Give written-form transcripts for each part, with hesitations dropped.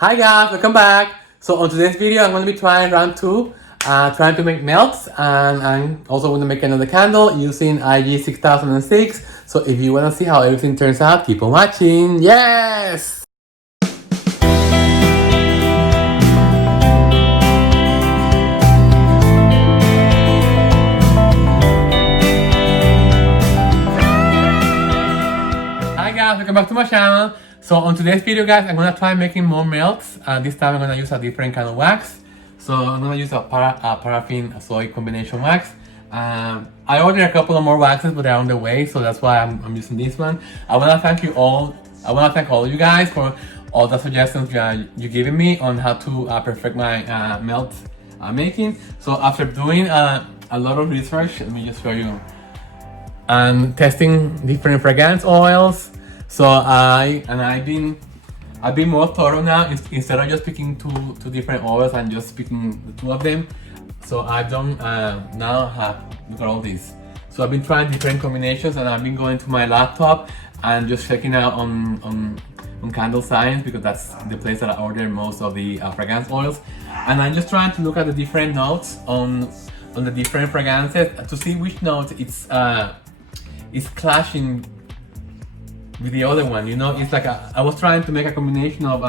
Hi guys, welcome back. So on today's video, I'm going to be trying round 2, trying to make melts, and I'm also going to make another candle using IGI6006. So if you want to see how everything turns out, keep on watching. Yes! Hi guys, welcome back to my channel. So on today's video guys, I'm gonna try making more melts. This time I'm gonna use a different kind of wax. So I'm gonna use a paraffin soy combination wax. I ordered a couple of more waxes, but they're on the way, so that's why I'm using this one. I wanna thank you all. I wanna thank all of you guys for all the suggestions you're giving me on how to perfect my melt making. So after doing a lot of research, let me just show you. And testing different fragrance oils. So I've been more thorough now. Instead of just picking two different oils and just picking the two of them. So I've done look at all these. So I've been trying different combinations, and I've been going to my laptop and just checking out on Candle Science, because that's the place that I order most of the fragrance oils. And I'm just trying to look at the different notes on the different fragrances to see which note it's clashing with the other one. You know, it's like I was trying to make a combination of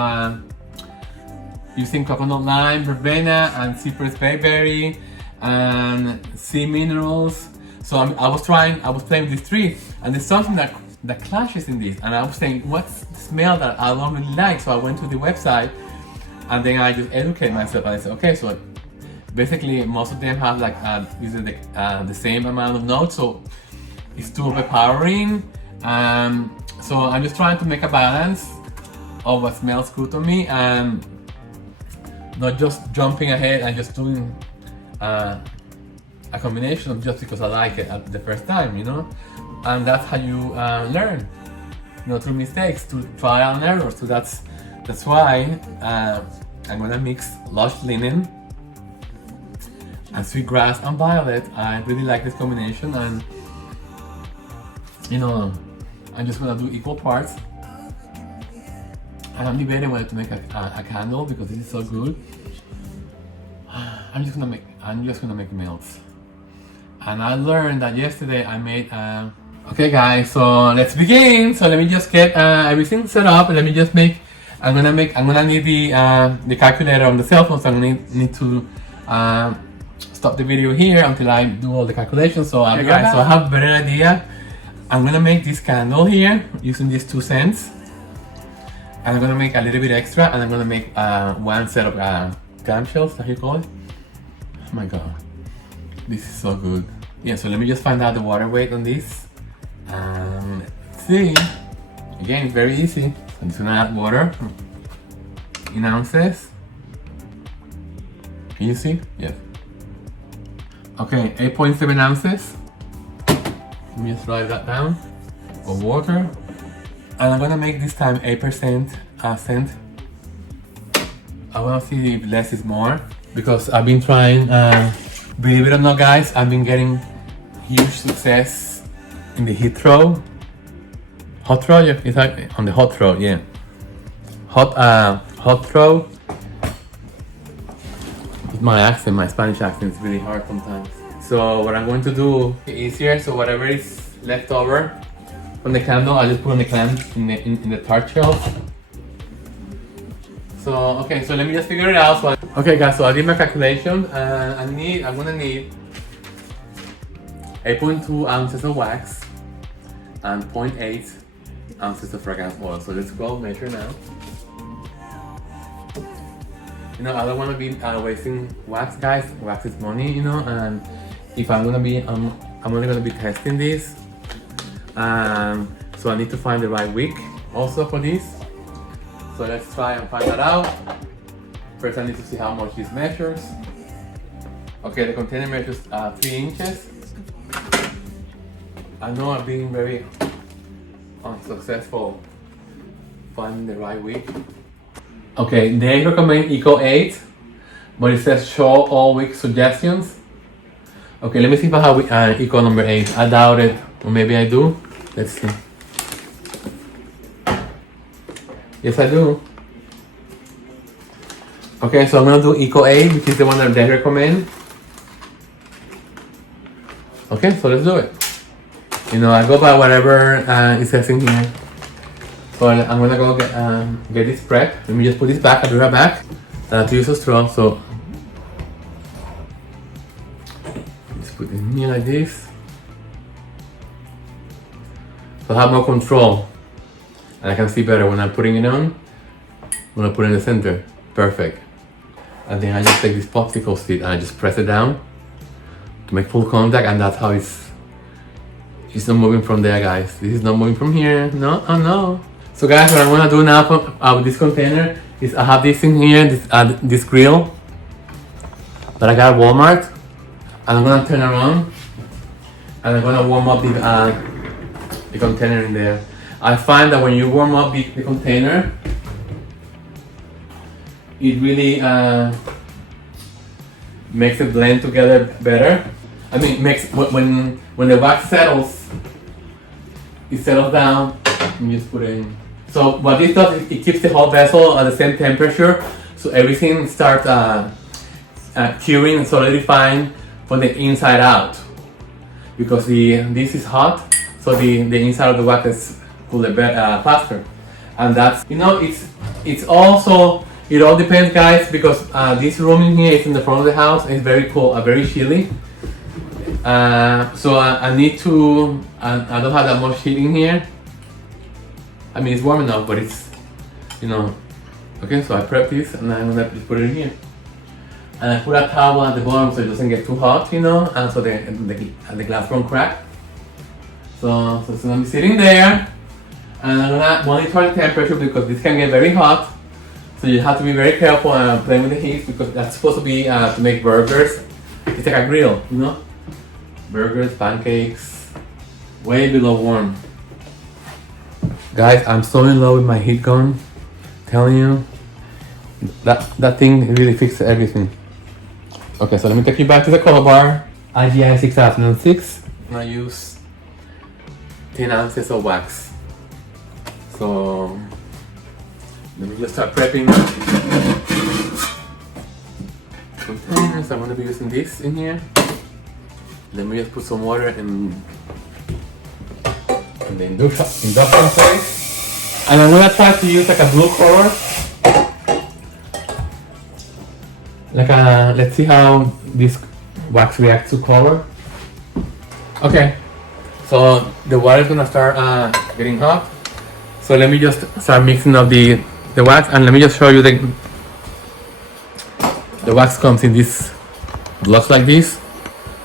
using coconut lime, verbena, and cypress bayberry, and sea minerals. So I was playing with these three, and there's something that clashes in this, and I was saying, what's the smell that I don't really like? So I went to the website, and then I just educate myself, and I said, okay, so basically most of them have like usually the same amount of notes, so it's too overpowering. So I'm just trying to make a balance of what smells good to me, and not just jumping ahead and just doing a combination just because I like it at the first time, you know. And that's how you learn, you know, through mistakes, through trial and error. So that's why I'm gonna mix lush linen and sweetgrass and violet. I really like this combination, and you know, I'm just gonna do equal parts. And I'm debating whether to make a candle because this is so good. I'm just gonna make melts. And I learned that yesterday I made. Okay, guys, so let's begin. So let me just get everything set up. Let me just make. I'm gonna need the calculator on the cell phone. So I'm gonna need to stop the video here until I do all the calculations. So okay, guys, so I have a better idea. I'm gonna make this candle here using these 2 cents, and I'm gonna make a little bit extra, and I'm gonna make one set of clamshells, how you call it. Oh my god, this is so good. Yeah, so let me just find out the water weight on this. Let's see. Again, it's very easy. I'm just gonna add water in ounces. Can you see? Yes. Okay, 8.7 ounces. Let me just write that down of water, and I'm gonna make this time 8% scent. I wanna see if less is more, because I've been trying. Believe it or not, guys, I've been getting huge success in the hot throw. Yeah, it's like on the hot throw. Yeah, hot throw. With my accent, my Spanish accent is really hard sometimes. So what I'm going to do is here, so whatever is left over from the candle, I just put on the clamp in the tart shells. So okay, so let me just figure it out. So okay, guys, so I did my calculation. I'm gonna need 8.2 ounces of wax and 0.8 ounces of fragrance oil. So let's go measure now. You know, I don't want to be wasting wax, guys. Wax is money, you know, and if I'm only gonna be testing this, so I need to find the right wick also for this. So let's try and find that out. First, I need to see how much this measures. Okay, the container measures 3 inches. I know I've been very unsuccessful finding the right wick. Okay, they recommend Eco 8, but it says show all wick suggestions. Okay, let me see if I have Eco number 8. I doubt it, or maybe I do. Let's see. Yes, I do. Okay, so I'm gonna do Eco 8, which is the one that they recommend. Okay, so let's do it. You know, I go by whatever it says in here. So I'm gonna go get this prep. Let me just put this back. I'll be right back. To use a straw, so just put it in here like this. So I have more control, and I can see better when I'm putting it on. When I put it in the center, perfect. And then I just take this popsicle stick and I just press it down to make full contact, and that's how it's not moving from there, guys. This is not moving from here. No, oh no. So guys, what I'm gonna do now with this container is I have this in here, this grill that I got at Walmart, and I'm gonna turn around and I'm gonna warm up the container in there. I find that when you warm up the container, it really makes it blend together better. I mean, makes when the wax settles, it settles down. And you just put it in. So what this does is it keeps the whole vessel at the same temperature, so everything starts curing and solidifying from the inside out. Because this is hot, so the inside of the wax is cooler faster, and that's, you know, it's also, it all depends, guys, because this room in here is in the front of the house and it's very cold, very chilly. So I need to, I don't have that much heat in here. I mean, it's warm enough, but it's, you know, okay, so I prep this and I'm gonna just put it in here. And I put a towel at the bottom so it doesn't get too hot, you know, and so the glass won't crack. So it's gonna be sitting there, and I'm gonna monitor the temperature because this can get very hot. So you have to be very careful playing with the heat, because that's supposed to be to make burgers. It's like a grill, you know? Burgers, pancakes, way below warm. Guys, I'm so in love with my heat gun. Telling you, that thing really fixes everything. Okay, so let me take you back to the color bar. IGI6006. I'm gonna use 10 ounces of wax. So let me just start prepping containers. I'm gonna be using this in here. Let me just put some water in the induction place. And I'm gonna try to use like a blue color. Let's see how this wax reacts to color. Okay, so the water is gonna start getting hot. So let me just start mixing up the wax, and let me just show you the wax comes in these blocks like this.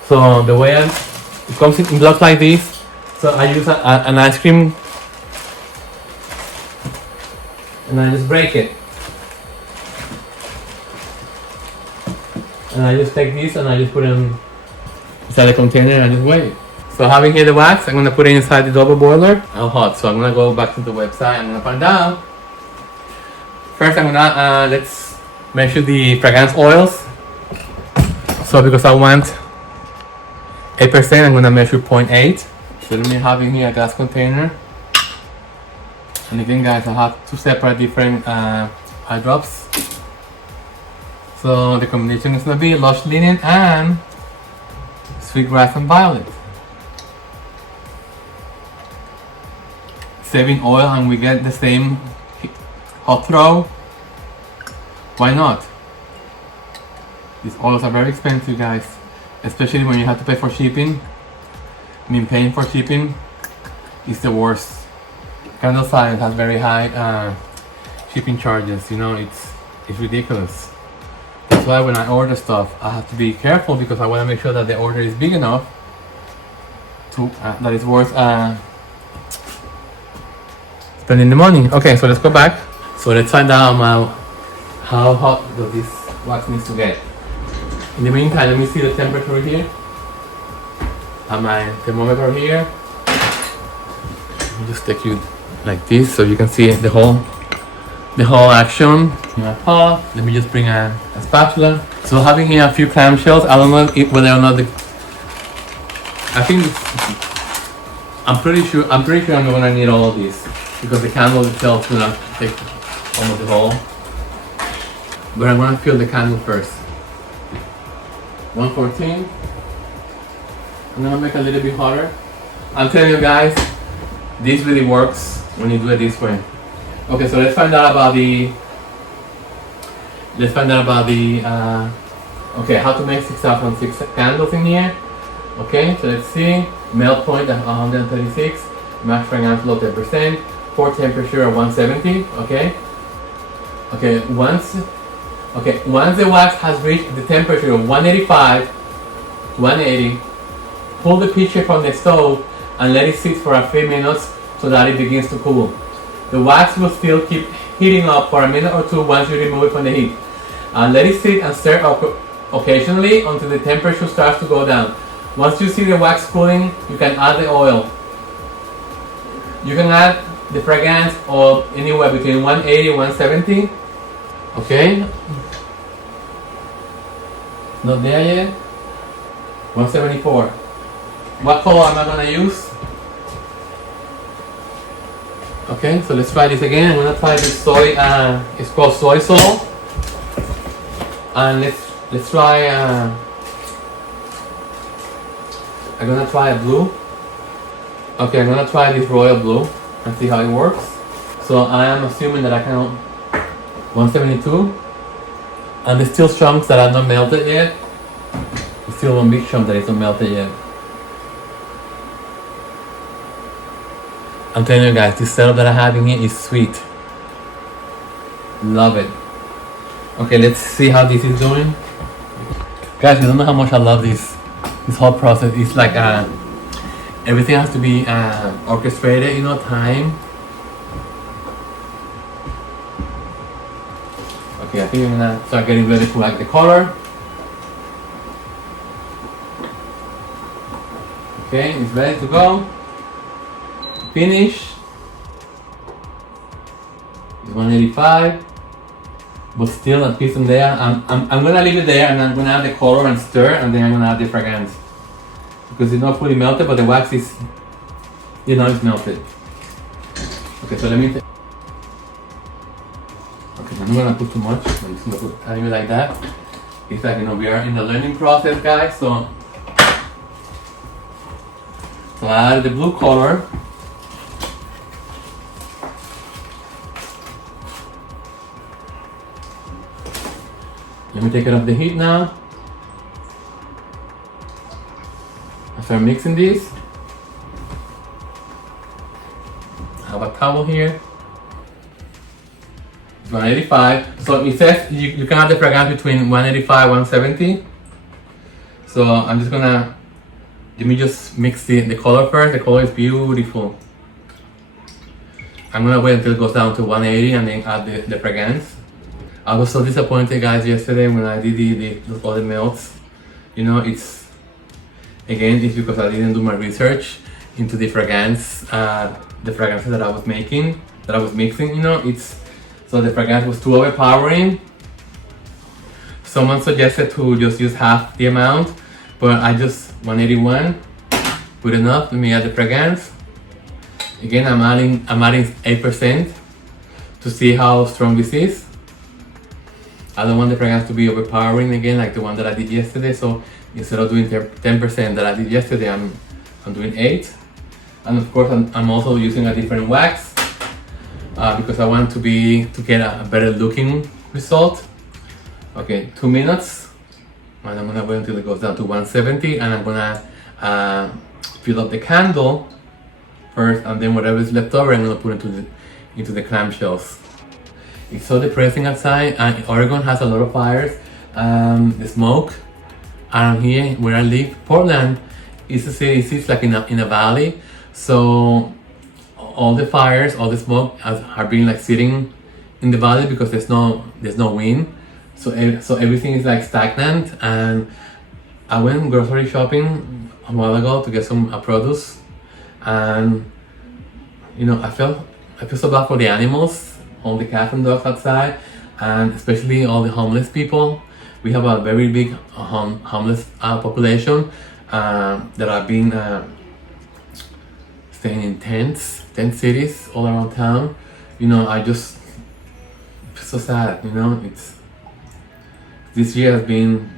So the way it comes in blocks like this. So I use an ice cream and I just break it. And I just take this and I just put it inside the container and I just wait. So having here the wax, I'm gonna put it inside the double boiler. How hot? So I'm gonna go back to the website. I'm gonna find out. First, I'm gonna let's measure the fragrance oils. So because I want 8%, I'm gonna measure 0.8. So let me have in here a glass container. And again, guys, I have two separate different eye drops. So the combination is gonna be Lush Linen and Sweetgrass and Violet. Saving oil and we get the same hot throw. Why not? These oils are very expensive, guys, especially when you have to pay for shipping. I mean, paying for shipping is the worst. Candle Science has very high shipping charges. You know, it's ridiculous. That's why when I order stuff, I have to be careful because I want to make sure that the order is big enough to that it's worth spending the money. Okay, so let's go back. So let's find out how hot does this wax needs to get. In the meantime, let me see the temperature here. And my thermometer here. Let me just take you like this so you can see the whole action. My pot. Let me just bring a spatula. So having here a few clamshells. I don't know whether or not I'm pretty sure I'm gonna need all of these because the candle itself is gonna take almost the whole. but I'm gonna fill the candle first. 114. I'm gonna make it a little bit hotter. I'm telling you guys, this really works when you do it this way. Okay, so let's find out about the okay, how to make 6006 candles in here. Okay, so let's see. Melt point at 136, max fragrance flow 10%, core temperature at 170. Once the wax has reached the temperature of 185 to 180, pull the pitcher from the stove and let it sit for a few minutes so that it begins to cool. The wax will still keep heating up for a minute or two once you remove it from the heat. Let it sit and stir occasionally until the temperature starts to go down. Once you see the wax cooling, you can add the oil. You can add the fragrance of anywhere between 180 and 170. Okay? Not there yet. 174. What color am I gonna use? Okay, so let's try this again. I'm gonna try this soy. It's called soy salt. And let's try. I'm gonna try a blue. Okay, I'm gonna try this royal blue and see how it works. So I am assuming that I can 172. And there's still chunks that are not melted yet. There's still one big chunk that is not melted yet. I'm telling you guys, this setup that I have in here is sweet. Love it. Okay, let's see how this is doing. Guys, you don't know how much I love this whole process. It's like everything has to be orchestrated, time. Okay, I think I'm gonna start getting ready to like the color. Okay, it's ready to go. Finish. It's 185. But still a piece in there. I'm gonna leave it there and I'm gonna add the color and stir and then I'm gonna add the fragrance. Because it's not fully melted, but the wax is, it's melted. Okay, so let me. Okay, I'm not gonna put too much. I'm just gonna put tiny bit like that. It's like, we are in the learning process, guys. So I added the blue color. Let me take it off the heat now. I start mixing these. I have a towel here. It's 185. So it says you can have the fragrance between 185 and 170. So I'm just gonna, let me just mix the color first. The color is beautiful. I'm gonna wait until it goes down to 180 and then add the fragrance. I was so disappointed, guys, yesterday when I did all the melts. It's because I didn't do my research into the fragrance, the fragrances that I was making, that I was mixing. So the fragrance was too overpowering. Someone suggested to just use half the amount, but I just 181, good enough. Let me add the fragrance. Again, I'm adding 8% to see how strong this is. I don't want the fragrance to be overpowering again, like the one that I did yesterday. So instead of doing 10% that I did yesterday, I'm doing 8. And of course, I'm also using a different wax because I want to get a better looking result. Okay, 2 minutes, and I'm gonna wait until it goes down to 170, and I'm gonna fill up the candle first, and then whatever is left over, I'm gonna put into the clamshells. It's so depressing outside, and Oregon has a lot of fires. The smoke around here where I live, Portland, is a city. It's like in a valley, so all the fires, all the smoke are being like sitting in the valley because there's no wind. So everything is like stagnant. And I went grocery shopping a while ago to get some produce, and I feel so bad for the animals. All the cats and dogs outside, and especially all the homeless people. We have a very big homeless population that have been staying in tent cities all around town. I just feel so sad. This year has been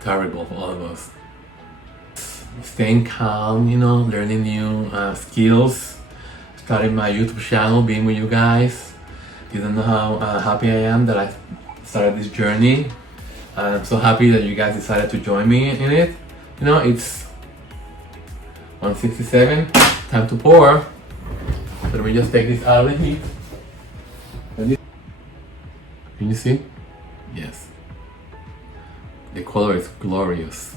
terrible for all of us. Staying calm, you know, learning new skills, starting my YouTube channel, being with you guys. You don't know how happy I am that I started this journey. I'm so happy that you guys decided to join me in it. You know, it's 167, time to pour. So let me just take this out of the heat. Can you see? Yes. The color is glorious.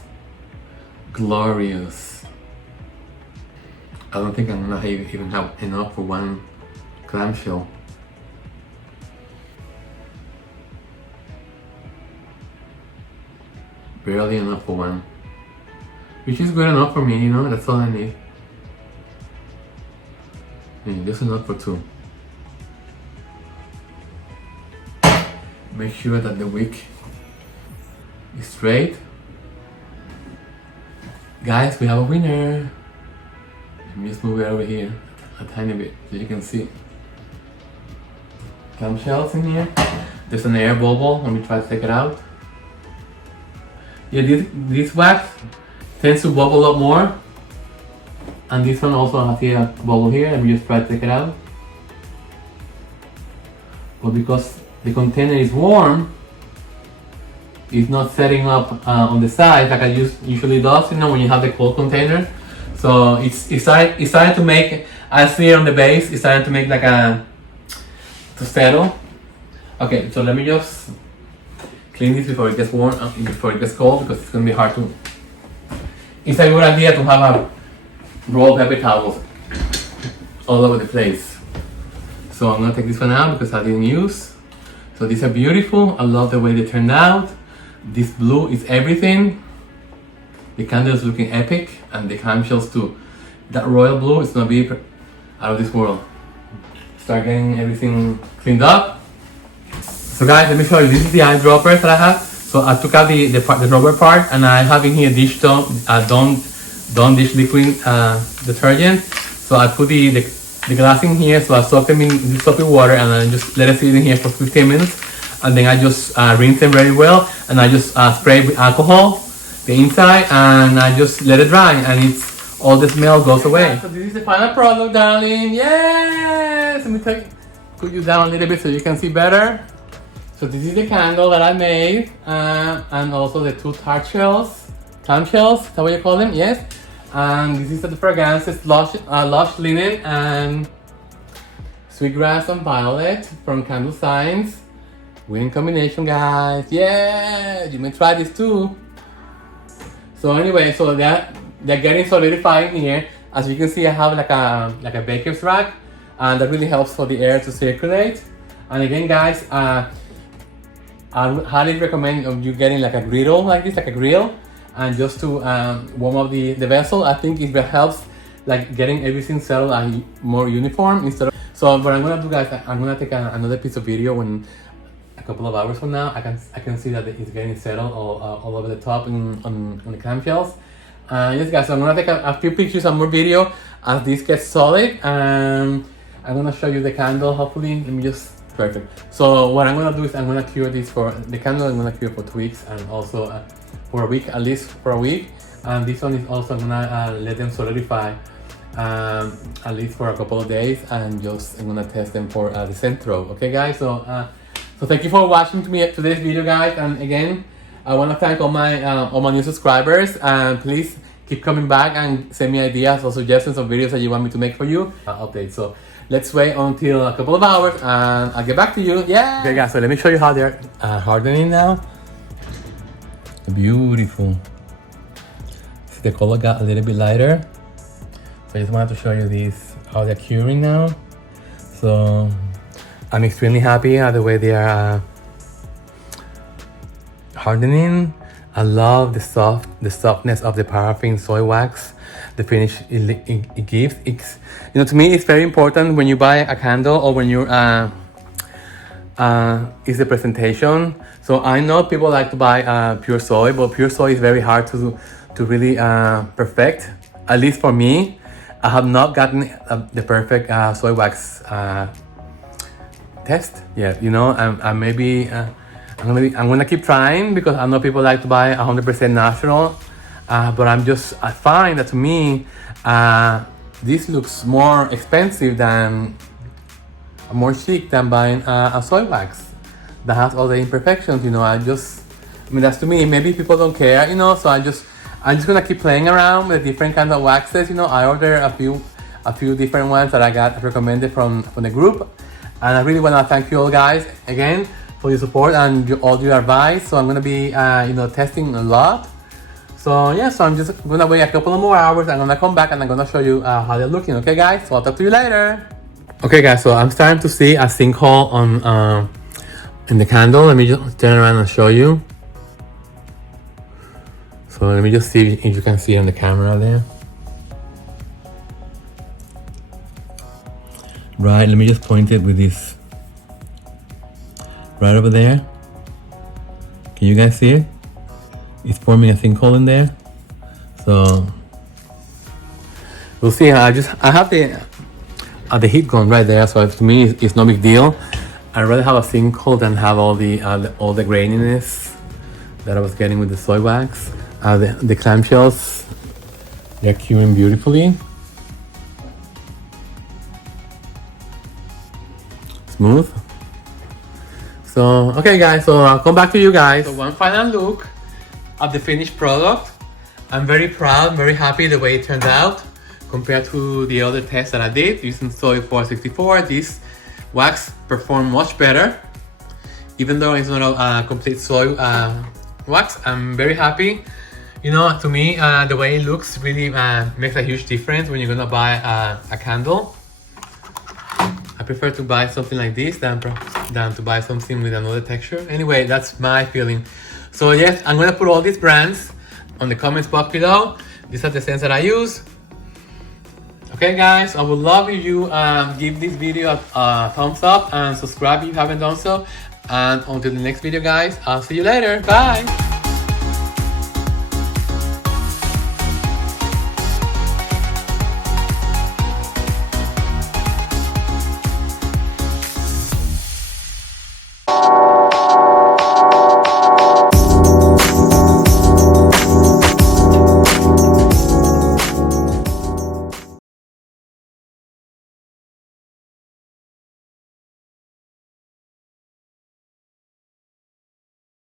Glorious. I don't think I'm gonna even have enough for one clamshell. Barely enough for one. Which is good enough for me, you know, that's all I need. And just enough for two. Make sure that the wick is straight. Guys, we have a winner. Let me just move it over here a tiny bit so you can see. Clamshells in here. There's an air bubble. Let me try to take it out. Yeah, this wax tends to bubble up more. And this one also has here a bubble here. Let me just try to take it out. But because the container is warm, it's not setting up on the side like I usually does, you know, when you have the cold container. So it's starting to make, I see it on the base, it's starting to make like to settle. Okay, so let me just clean this before it gets warm, before it gets cold, because it's gonna be hard to. It's a good idea to have a roll of paper towels all over the place. So I'm gonna take this one out because I didn't use. So these are beautiful. I love the way they turned out. This blue is everything. The candle is looking epic, and the clamshells too. That royal blue is gonna be out of this world. Start getting everything cleaned up. So guys, let me show you. This is the eyedroppers that I have. So I took out the rubber part, and I have in here dish Dawn dish liquid detergent. So I put the glass in here. So I soak them in the soapy water, and I just let it sit in here for 15 minutes. And then I just rinse them very well, and I just spray with alcohol the inside, and I just let it dry, and it's all the smell goes away. So this is the final product, darling. Yes! Let me put you down a little bit so you can see better. So this is the candle that I made, and also the two tart shells, clamshells. Is that what you call them? Yes. And this is the fragrances, Lush Linen and Sweetgrass and Violet from Candle Science. Winning combination, guys. Yeah, you may try this too. So anyway, so they're getting solidified in here. As you can see, I have like a baker's rack, and that really helps for the air to circulate. And again, guys, I would highly recommend you getting like a griddle like this, like a grill, and just to warm up the vessel. I think it helps like getting everything settled and more uniform instead of. So what I'm gonna do, guys, I'm gonna take another piece of video when. A couple of hours from now, I can see that it's getting settled all over the top on the clamshells. Yes, guys, so I'm gonna take a few pictures and more video as this gets solid, and I'm gonna show you the candle. Hopefully, let me just perfect. So what I'm gonna do is I'm gonna cure this for the candle. I'm gonna cure for 2 weeks, and also for a week, at least for a week. And this one is also gonna let them solidify at least for a couple of days, and just I'm gonna test them for the centro. Okay, guys, so. So thank you for watching today's video, guys, and again, I want to thank all my new subscribers, and please keep coming back and send me ideas or suggestions of videos that you want me to make for you. Update. So let's wait until a couple of hours, and I'll get back to you. Yeah. Okay, guys. So let me show you how they're hardening now. Beautiful. See, the color got a little bit lighter. So I just wanted to show you this how they're curing now. So. I'm extremely happy the way they are hardening. I love the softness of the paraffin soy wax, the finish it gives. It's, you know, to me, it's very important when you buy a candle or when you're is the presentation. So I know people like to buy pure soy, but pure soy is very hard to really perfect. At least for me, I have not gotten the perfect soy wax test yet. You know, I maybe I'm gonna keep trying because I know people like to buy 100% natural, but I find that to me, this looks more expensive than, more chic than buying a soy wax that has all the imperfections. I mean, that's to me. Maybe people don't care, So I'm just gonna keep playing around with different kinds of waxes. I ordered a few different ones that I got recommended from the group, and I really wanna thank you all guys again for your support and all your advice. So I'm gonna be testing a lot. So yeah, so I'm just gonna wait a couple of more hours. I'm gonna come back and I'm gonna show you how they're looking. Okay, guys. So I'll talk to you later. Okay, guys. So I'm starting to see a sinkhole on in the candle. Let me just turn around and show you. So let me just see if you can see on the camera there. Right. Let me just point it with this. Right over there. Can you guys see it? It's forming a sinkhole in there. So we'll see. I have the heat gun right there, so to me it's no big deal. I'd rather have a sinkhole than have all the graininess that I was getting with the soy wax. The clamshells, they're curing beautifully. Smooth. So okay guys, so I'll come back to you guys. So one final look of the finished product. I'm very proud, very happy the way it turned out compared to the other tests that I did using soy 464. This wax performed much better, even though it's not a complete soy wax. I'm very happy. To me, the way it looks really makes a huge difference when you're gonna buy a candle. I prefer to buy something like this than to buy something with another texture. Anyway, that's my feeling. So yes, I'm gonna put all these brands on the comments box below. These are the scents that I use. Okay guys, I would love if you give this video a thumbs up and subscribe if you haven't done so. And until the next video guys, I'll see you later. Bye!